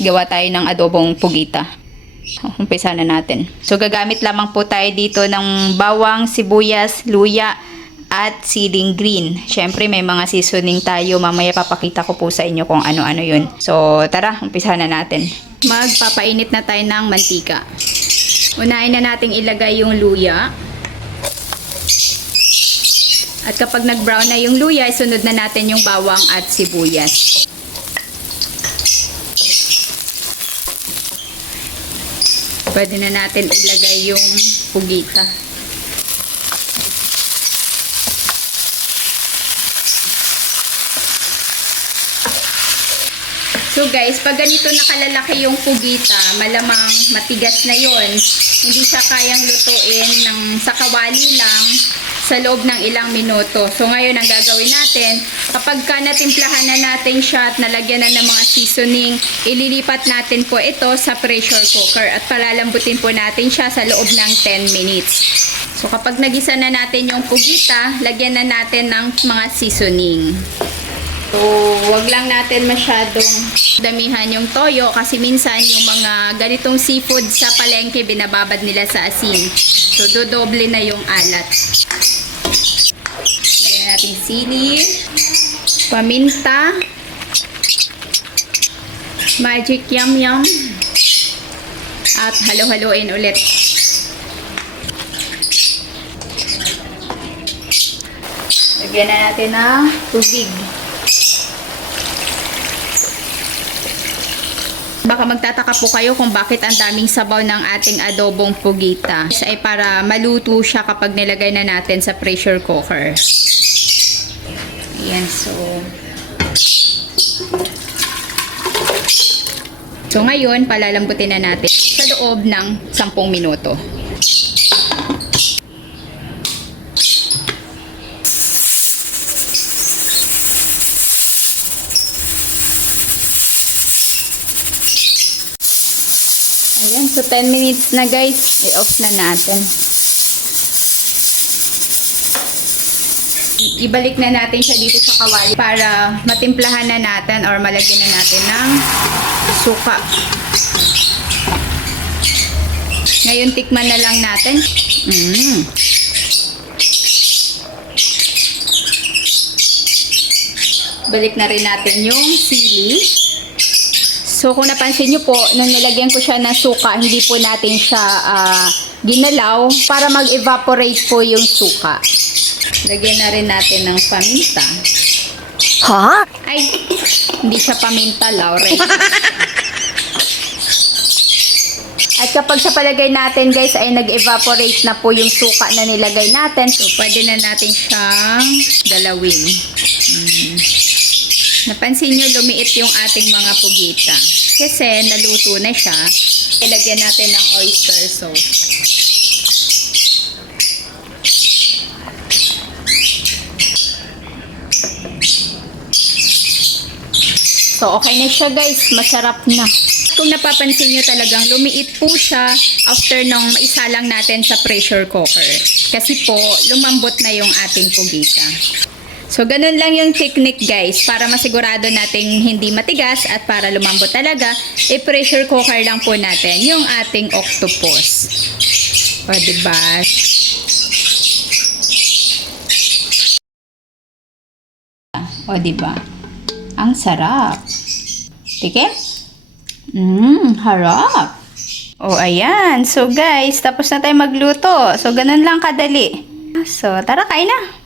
Gawa tayo ng adobong pugita. Umpisa na natin. So gagamit lamang po tayo dito ng bawang, sibuyas, luya, at siling green. Syempre may mga seasoning tayo. Mamaya papakita ko po sa inyo kung ano-ano yun. So tara, umpisa na natin. Magpapainit na tayo ng mantika. Unahin na nating ilagay yung luya. At kapag nag-brown na yung luya, isunod na natin yung bawang at sibuyas. Pwede na natin ilagay yung pugita. So guys, pag ganito nakalalaki yung pugita, malamang matigas na yon. Hindi siya kayang lutuin sa kawali lang sa loob ng ilang minuto. So ngayon ang gagawin natin, kapag natimplahan na natin siya at nalagyan na ng mga seasoning, ililipat natin po ito sa pressure cooker at palalambutin po natin siya sa loob ng 10 minutes. So kapag nagisa na natin yung pugita, lagyan na natin ng mga seasoning. So, wag lang natin masyadong damihan yung toyo kasi minsan yung mga ganitong seafood sa palengke binababad nila sa asin. So, dodoble na yung alat. Lagyan natin sili, paminta, magic yum yum, at halo-haloin ulit. Lagyan na natin ng tubig. Baka magtataka po kayo kung bakit ang daming sabaw ng ating adobong pugita. Ay para maluto siya kapag nilagay na natin sa pressure cooker. Ayan, so ngayon, palalambutin na natin sa loob ng 10 minuto. Ayan, so 10 minutes na guys, i-off na natin. Ibalik na natin siya dito sa kawali para matimplahan na natin or malagyan na natin ng suka. Ngayon, tikman na lang natin. Balik na rin natin yung sili. So, kung napansin nyo po, nung nilagyan ko siya ng suka, hindi po natin siya ginalaw para mag-evaporate po yung suka. Lagyan na rin natin ng paminta. Ha? Ay, hindi siya paminta, Laure. At kapag sa palagay natin, guys, ay nag-evaporate na po yung suka na nilagay natin, so pwede na natin siyang dalawin. Napansin nyo, lumiit yung ating mga pugita. Kasi naluto na siya. Ilagyan natin ng oyster sauce. So, okay na siya guys. Masarap na. Kung napapansin nyo talagang lumiit po siya after nung isa lang natin sa pressure cooker. Kasi po, lumambot na yung ating pugita. So, ganun lang yung technique guys, para masigurado nating hindi matigas at para lumambot talaga, i-pressure cooker lang po natin yung ating octopus. O, diba? O, diba? Ang sarap. Tikim? Harap. O, ayan. So, guys, tapos na tayo magluto. So, ganun lang kadali. So, tara, kain na.